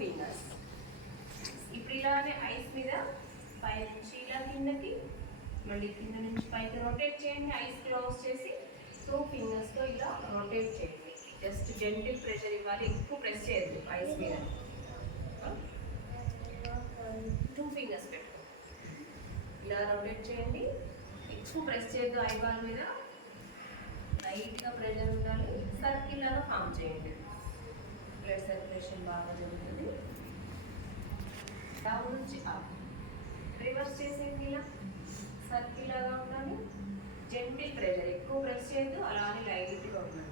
Fingers ఇప్పుడు ఇలానే ice మీద పై నుంచి ఇలా కిందకి మళ్ళీ కింద నుంచి పైకి రొటేట్ చేయండి ఐస్ క్లోజ్ చేసి టూ ఫింగర్స్తో ఇలా రొటేట్ చేయండి. జస్ట్ జెంటిల్ ప్రెషర్ ఇవ్వాలి ఎక్కువ ప్రెస్ చేయద్దు ఐస్ మీద. టూ ఫింగర్స్ పెట్టు ఇలా రొటేట్ చేయండి ఎక్కువ ప్రెస్ చేయద్దు ఐబాల్ మీద. లైట్గా ప్రెషర్ ఉండాలి సర్కిల్ లాగా ఫామ్ చేయండి. బ్లడ్ సర్క్యులేషన్ బాగా జరుగుతుంది. డౌన్ నుంచి అప్ రివర్స్ చేసేది ఇలా సర్కిల్ లాగా ఉండాలి. జెంటిల్ ప్రెషర్ ఎక్కువ ప్రెస్ చేయద్దు అలానే లైట్గా ఉండాలి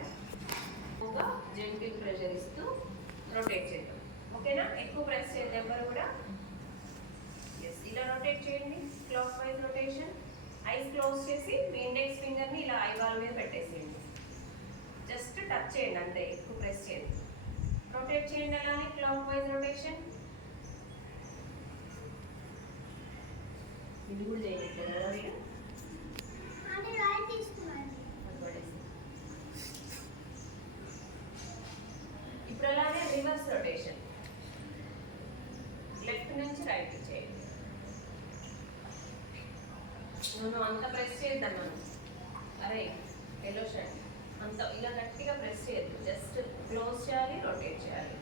ఎక్కువగా జెంటిల్ ప్రెషర్ ఇస్తూ రొటేట్ చేద్దాం. ఓకేనా? ఎక్కువ ప్రెస్ చేయండి ఎవరు కూడా. ఎస్ ఇలా రొటేట్ చేయండి. Clockwise rotation eyes close చేసి మీ ఇండెక్స్ ఫింగర్ని ఇలా ఐవాల్ మీద పెట్టేసేయండి. జస్ట్ టచ్ చేయండి అంతే ఎక్కువ ప్రెస్ చేయండి రొటేట్ చేయండి అలానే క్లాక్ వైజ్ రొటేషన్ ఇది కూడా చేయండి కదా మీరు అని రాయి తీసుకున్నాను అది పడేసి. ఇప్పుడు అలానే రివర్స్ రొటేషన్ లెఫ్ట్ నుంచి చేయండి నువ్వు అంత ప్రెస్ చేద్దాం మనం. అరే ఎల్లో షర్ట్ అంత ఇలా గట్టిగా ప్రెస్ చేయొద్దు. జస్ట్ క్లోజ్ చేయాలి రొటేట్ చేయాలి.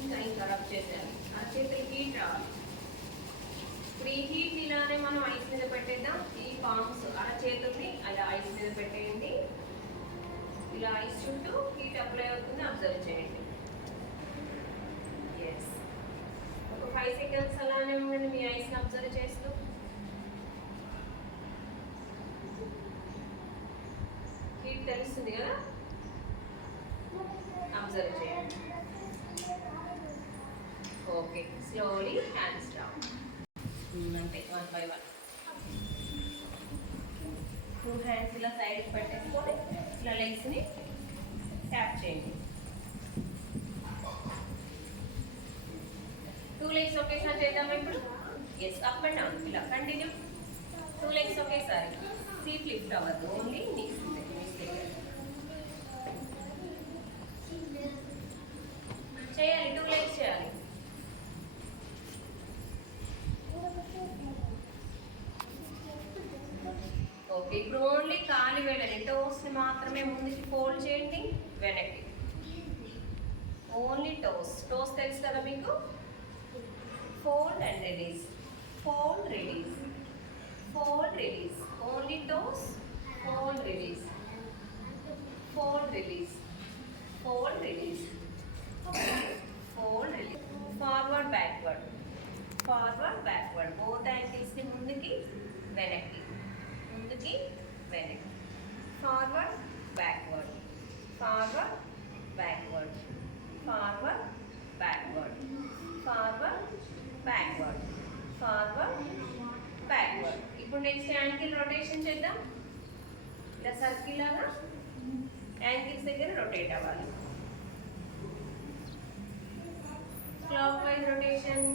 ఇంకా ఇంకా రబ్ చేసేయాలి. ఆ చేతులు హీట్ రావాలి. ఇప్పుడు ఈ హీట్ ఇలానే మనం ఐస్ మీద పెట్టేద్దాం ఈ పామ్స్ ఆ చేతుల్ని అలా ఐస్ మీద పెట్టేయండి. ఇలా ఐస్ చుట్టూ హీట్ అప్లై అవుతుంది అబ్జర్వ్ చేయండి. ఎస్ ఒక ఫైవ్ సెకండ్స్ అలానే ఉండండి మీ ఐస్ని అబ్జర్వ్ చేస్తూ. హీట్ తెలుస్తుంది కదా? అబ్జర్వ్ చేయండి. ఓకే స్లోలీ హ్యాండ్స్ డౌన్ అంటే one by one two hands ఇలా సైడ్కి పెట్టేసుకొని ఇలా లెగ్స్ని ట్యాప్ చేయండి. టూ లెగ్స్ ఒకేసారి చేద్దామా ఇప్పుడు? ఎస్ అప్ అండ్ డౌన్ ఇలా కంటిన్యూ టూ లెగ్స్ ఒకేసారి. సీట్ లిఫ్ట్ అవ్వద్దు ఓన్లీ నీక్స్ దగ్గర చేయాలి టూ లెగ్స్ చేయాలి ఓకే ఇప్పుడు ఓన్లీ కాలి వేళని టోస్ని మాత్రమే ముందుకి ఫోల్డ్ చేయండి వెనక్కి ఓన్లీ టోస్ టోస్ తెలుసు కదా మీకు fold and release fold release fold release only toes fold release fold release fold release fold release forward backward forward backward both యాంకిల్స్ని ముందుకి వెనక్కి ముందుకి వెనక్కి forward backward forward backward forward backward forward backward forward backward ఇప్పుడు next ankle rotation చేద్దాం. ఇలా circle లాగా ankles దగ్గర rotate అవ్వాలి. క్లాక్ వైజ్ రొటేషన్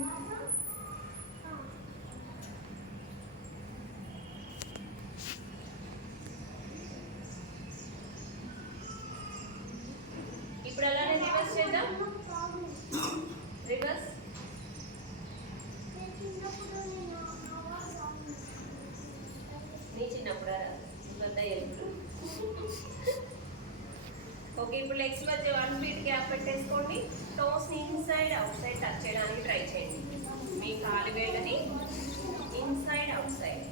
ఇప్పుడు అలానే రివర్స్ చేద్దాం రివర్స్ నీ చిన్నప్పుడు పెద్ద ఓకే ఇప్పుడు లెగ్స్ మధ్య వన్ ఫీట్ గ్యాప్ పెట్టేసుకోండి. Toes inside outside touch చేయడానికి ట్రై చేయండి. మీ కాలు వేళ్ళని inside outside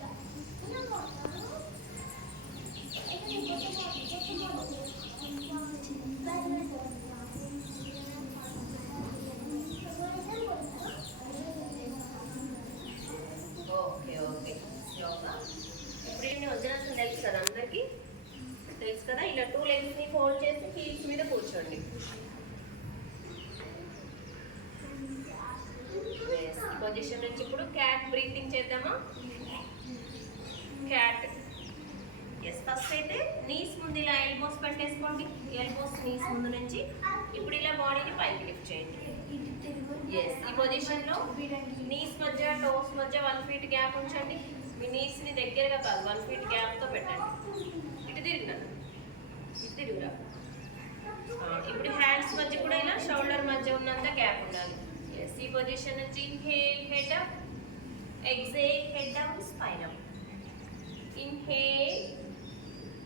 okay okay స్లోగా ఇప్పుడు నేను వజ్రాసనం తెలుసు కదా అందరికీ తెలుసు కదా ఇలా టూ లెగ్స్ని ఫోల్డ్ చేసి హీల్స్ మీద కూర్చోండి Yes. పొజిషన్ నుంచి ఇప్పుడు క్యాట్ బ్రీతింగ్ చేద్దామా? క్యాట్ ఎస్ ఫస్ట్ అయితే నీస్ ముందు ఇలా ఎల్బోస్ పెట్టేసుకోండి. ఎల్బోస్ నీస్ ముందు నుంచి. ఇప్పుడు ఇలా బాడీని పైకి లిఫ్ట్ చేయండి. ఎస్ ఈ పొజిషన్లో నీస్ మధ్య టోస్ మధ్య వన్ ఫీట్ గ్యాప్ ఉంచండి. మీ నీస్ని దగ్గరగా కాదు వన్ ఫీట్ గ్యాప్తో పెట్టండి. ఇటు తిరిగినాను ఇటు తిరుగురా ఇప్పుడు హ్యాండ్స్ మధ్య కూడా ఇలా షోల్డర్ మధ్య ఉన్నంత గ్యాప్ ఉండాలి. ఎస్ ఈ పొజిషన్ నుంచి inhale head up exhale head down spine up inhale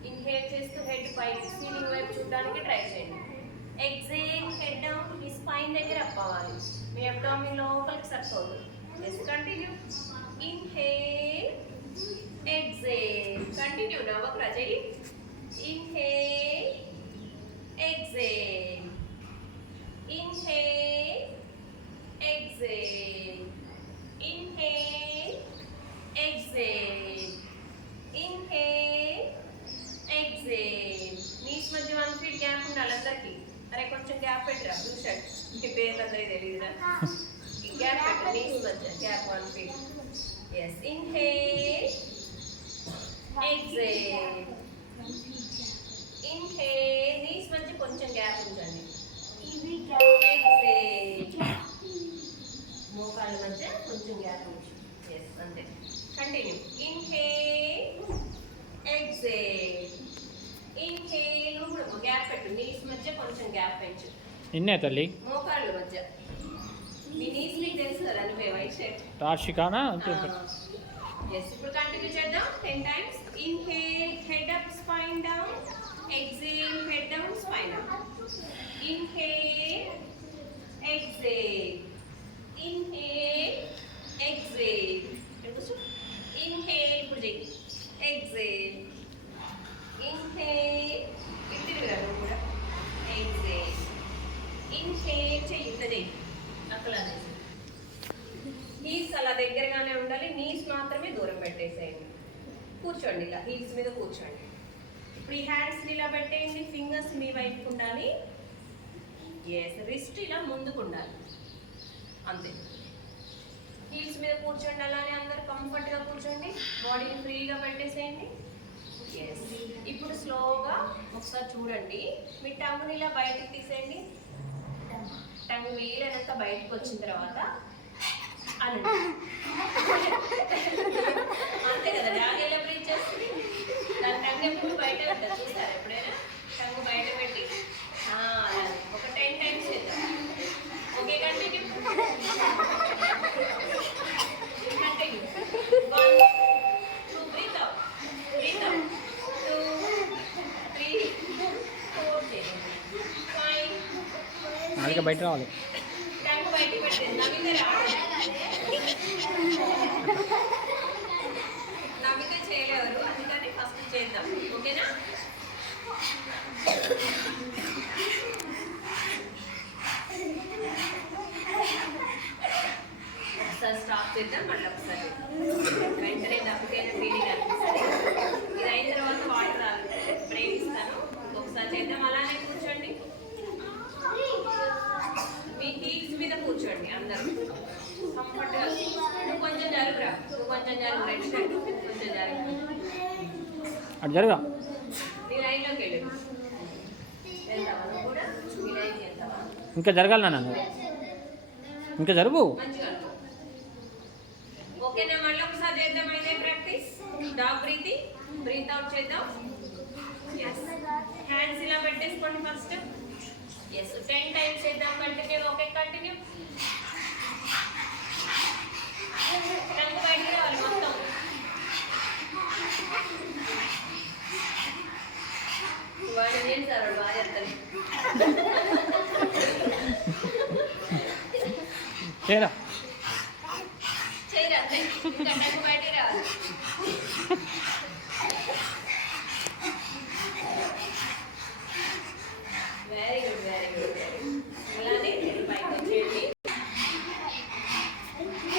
inhale చేస్తూ హెడ్ పైకి సీలింగ్ వైపు చూడడానికి ట్రై చేయండి ఎగ్జేల్ హెడ్ డౌన్ మీ స్పైన్ దగ్గర అప్ అవ్వాలి మీ అబ్డామిన్ లోపలికి సరిపోదు yes continue inhale exhale continue నవ్వకు Rajay inhale exhale inhale exhale inhale exhale inhale exhale knees మధ్య వన్ ఫీట్ గ్యాప్ ఉండాలి అందరికి అరే కొంచెం గ్యాప్ పెట్టరా బ్లూ షర్ట్ మీ పేర్లు అందరికి తెలియదురా ఈ gap gap one feet yes inhale exhale inhale knees మధ్య కొంచెం గ్యాప్ ఉంచండి. ఎగ్జేల్ మోకాళ్ళ మధ్య కొంచెం గ్యాప్ ఉంచు. ఎస్ అంతే. కంటిన్యూ ఇన్హేల్ ఎగ్జేల్ ఇన్హేల్ ఇప్పుడు గ్యాప్ పెట్టు. నీస్ మధ్య కొంచెం గ్యాప్ పెంచు. నిన్నే తల్లి? మోకాళ్ళ మధ్య. మీ నీస్ మీకు తెలుసు కదా నువ్వే వైట్ షర్ట్ తార్షికానా ఎస్ ఇప్పుడు కంటిన్యూ చేద్దాం ten times inhale head up spine down exhale head down spine up inhale exhale inhale exhale inhale ఇప్పుడు చెయ్యి ఎక్సేల్ ఇన్హేల్ ఇటు తిరుగురా నువ్వు కూడా ఎక్సేల్ ఇన్హేల్ చెయ్యి ఇట్లా చెయ్యి అక్కడ హీల్స్ అలా దగ్గరగానే ఉండాలి. నీస్ మాత్రమే దూరం పెట్టేసేయండి. కూర్చోండి ఇలా హీల్స్ మీద కూర్చోండి. ఇప్పుడు ఈ హ్యాండ్స్ ఇలా పెట్టేయండి. ఫింగర్స్ మీ వైపు ఉండాలి. ఎస్ రిస్ట్ ఇలా ముందుకు ఉండాలి. అంతే. హీల్స్ మీద కూర్చోండి అలానే అందరు కంఫర్ట్గా కూర్చోండి. బాడీని ఫ్రీగా పెట్టేసేయండి. ఎస్ ఇప్పుడు స్లోగా ఒకసారి చూడండి. మీ టంగుని ఇలా బయటకు తీసేయండి. టంగ్ వీలైనంత బయటకు వచ్చిన తర్వాత అనండి. అంతే కదా డాగ్ ఎలా బ్రీత్ చేస్తుంది? దాని టంగు ఎప్పుడు బయట ఉంటుంది చూసారా ఎప్పుడైనా? టంగు బయట పెట్టి. ఒక టెన్ టైమ్స్ చేద్దాం. Okay continue. Continue. One two breathe out breathe out two three four five నాలుక బయట రావాలి టంగు బయటికి పెట్టేది నవ్వితే రావాలి నవ్వితే చేయలేరు అందుకని ఫస్ట్ చేద్దాం ఓకేనా ఒకసారి స్టాప్ చేద్దాం మళ్ళీ ఒకసారి. వెంటనే దప్పుకైనా ఫీలింగ్ అనిపిస్తుంది. ఇది అయిన తర్వాత వాటర్ రాదు. ప్రేమిస్తాను ఒకసారి చేద్దాం అలానే కూర్చోండి. మీ హీల్స్ మీద కూర్చోండి అందరూ. కంఫర్ట్గా నువ్వు కొంచెం జరుగురా నువ్వు కొంచెం జరుగు రెడ్ కొంచెం జరుగు. అటు ఇంకా జరగాలి నాన్న. ఇంకా జరుగు. ఓకేనా మళ్ళీ ఒకసారి చేద్దాం practice dog breathing breathe out చేద్దాం. ఎస్ హ్యాండ్స్ ఇలా పెట్టేసుకోండి ఫస్ట్ ఎస్ టెన్ టైమ్స్ చేద్దాం. కంటిన్యూ ఓకే కంటిన్యూ కనుక బయటికి రావాలి మొత్తం. వాడు ఏం సార్ వాడు బాగా చెప్తాను చేయరా చేయరా ఇంకా కనుక బయటికి రావాలి వెరీ గుడ్ వెరీ గుడ్ అలానే పైకి వచ్చేయండి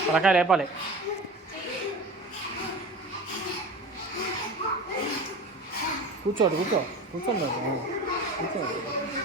తలకాయ లేపాలి కూర్చోడు కూర్చో కూర్చోండి కూర్చోండి